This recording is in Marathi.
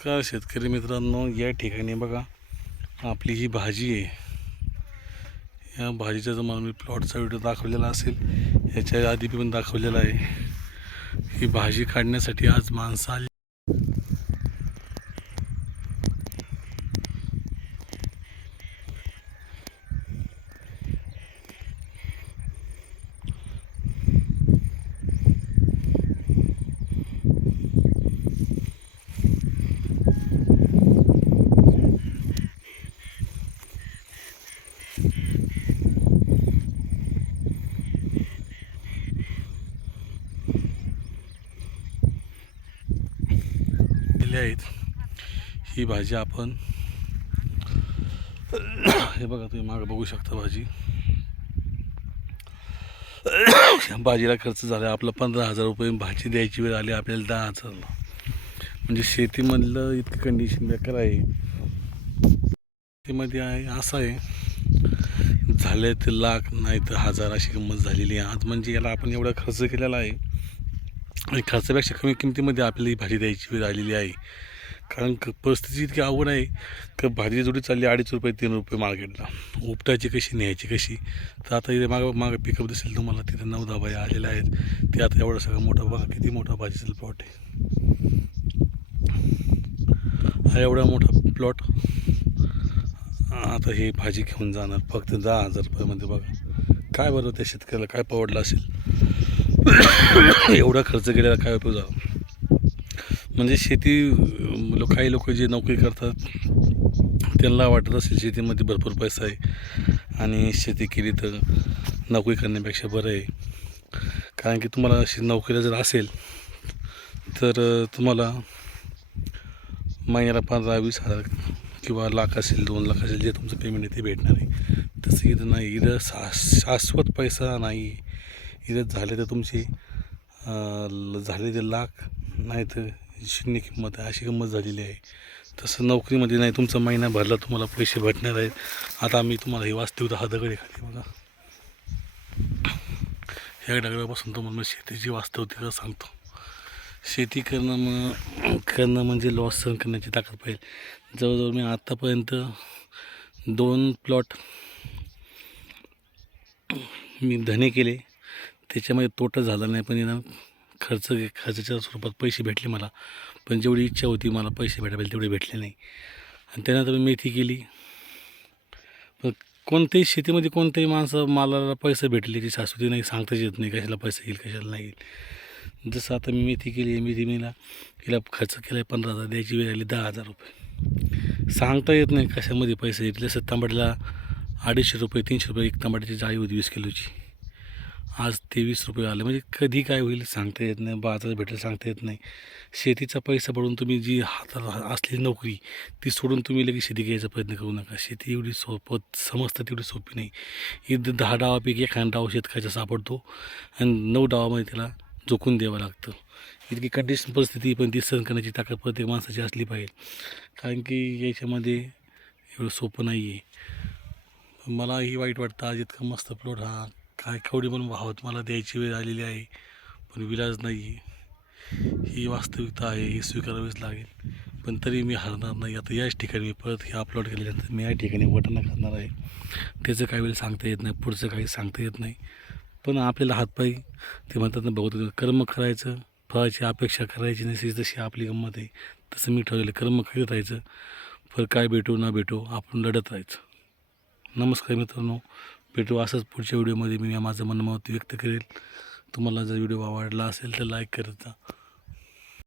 नमस्कार शेतकरी मित्रांनो या ठिकाणी बघा आपली ही भाजी आहे. या भाजीचा जर मला मी प्लॉटचा व्हिडिओ दाखवलेला असेल याच्या आधी पण दाखवलेला आहे. ही भाजी काढण्यासाठी आज माणसं आली दिले आहेत. ही भाजी आपण हे बघा तुम्ही मागं बघू शकता भाजी. भाजीला खर्च झाला आपला पंधरा हजार रुपये भाजी द्यायची वेळ आली आपल्याला दहा हजारला म्हणजे शेतीमधलं इतकं कंडिशन बेकार आहे. शेतीमध्ये आहे असं आहे. झाले तर लाख नाही तर हजार अशी किंमत झालेली आहे. आज म्हणजे याला आपण एवढा खर्च केलेला आहे. आणि खर्चापेक्षा कमी किमतीमध्ये आपल्याला ही भाजी द्यायची वेळ आलेली आहे. कारण क परिस्थिती इतकी अवघड आहे का भाजी जोडी चालली अडीच रुपये तीन रुपये मार्केटला. उपटायची कशी न्यायची कशी? तर आता इथे मागं मागं पिकअप दिसेल तुम्हाला. तिथे नऊ दहा बाया आलेल्या आहेत. ते आता एवढा सगळा मोठा बघा किती मोठा भाजीचा प्लॉट आहे. हा एवढा मोठा प्लॉट आता हे भाजी घेऊन जाणार. फक्त दहा हजार रुपयामध्ये बघा. काय बरं त्या शेतकऱ्याला काय परवडलं असेल? एवढा खर्च केलेला काय उपयोग झाला? म्हणजे शेती लो- काही लोक जे नोकरी करतात त्यांना वाटत असेल शेतीमध्ये भरपूर पैसा आहे आणि शेती केली तर नोकरी करण्यापेक्षा बरं आहे. कारण की तुम्हाला अशी नोकरीला जर असेल तर तुम्हाला महिन्याला पंधरा वीस हजार किंवा लाख असेल दोन लाख असेल जे तुमचं पेमेंट आहे ते भेटणार आहे. तसं इथं नाही. इथं शा शाश्वत पैसा नाही. इथं झाले तर तुमची झाले ते लाख नाही तर शून्य किंमत आहे अशी किंमत झालेली आहे. तसं नोकरीमध्ये नाही तुमचा महिना भरला तुम्हाला पैसे भेटणार आहेत. आता आम्ही तुम्हाला ही वास्तविकता हा दगड एखादी खाली बघा. ह्या दगडापासून तुम्हाला मी शेतीची वास्तविकता सांगतो. शेती करणं मग करणं म्हणजे लॉस सहन करण्याची ताकद पाहिजे. जवळजवळ मी आत्तापर्यंत दोन प्लॉट मी धने केले. त्याच्यामध्ये तोटा झाला नाही पण ना खर्च खर्चाच्या स्वरूपात पैसे भेटले मला. पण जेवढी इच्छा होती मला पैसे भेटायला तेवढे भेटले नाही. आणि त्यानंतर मी मेथी केली. पण कोणत्याही शेतीमध्ये कोणत्याही माणसं मालाला पैसे भेटले ती सासूती नाही सांगताच येत नाही कशाला पैसे येईल कशाला नाही येईल. जसं आता मी मेथी केली मेथी मीला तिला खर्च केला आहे पंधरा हजार द्यायची वेळ आली दहा हजार रुपये. सांगता येत नाही कशामध्ये पैसे येतील. जसं तांबडीला अडीचशे रुपये तीनशे रुपये एक तांबड्याची जाळी होती वीस किलोची. आज तेवीस रुपये आले. म्हणजे कधी काय होईल सांगता येत नाही बाजार भेटेल सांगता येत नाही. शेतीचा पैसा पडून तुम्ही जी हाताला असलेली नोकरी ती सोडून तुम्ही लगेच शेती घ्यायचा प्रयत्न करू नका. शेती एवढी सोपत समजतात तेवढी सोपी नाही. इथं दहा डावापैकी एखादा डाव शेतकऱ्याचा सापडतो आणि नऊ डावामध्ये त्याला झोकून द्यावं लागतं. इतकी कंडिशन परिस्थिती पण ती सहन करण्याची ताकद प्रत्येक माणसाची असली पाहिजे. कारण की याच्यामध्ये एवढं सोपं नाही आहे मलाही वाईट वाटतं. आज इतका मस्त प्लॉट हा. काय केवढी पण भावात मला द्यायची वेळ आलेली आहे पण विलाज नाही. आहे ही वास्तविकता आहे ही स्वीकारावीच लागेल. पण तरी मी हरणार नाही. आता याच ठिकाणी मी परत हे अपलोड केल्यानंतर मी या ठिकाणी वटणं करणार आहे. त्याचं काही वेळ सांगता येत नाही पुढचं काही सांगता येत नाही. पण आपल्याला हातपायी ते म्हणतात ना बघतो कर्म करायचं फळाची अपेक्षा करायची नसेल जशी आपली गंमत आहे तसं मी ठरवलं कर्म करीत राहायचं. फळ काय भेटू ना भेटो आपण लढत राहायचं. नमस्कार मित्रांनो. भेटू असंच पुढच्या व्हिडिओमध्ये. मी माझं मनमत व्यक्त करेल. तुम्हाला जर व्हिडिओ आवडला असेल तर लाईक करत जा.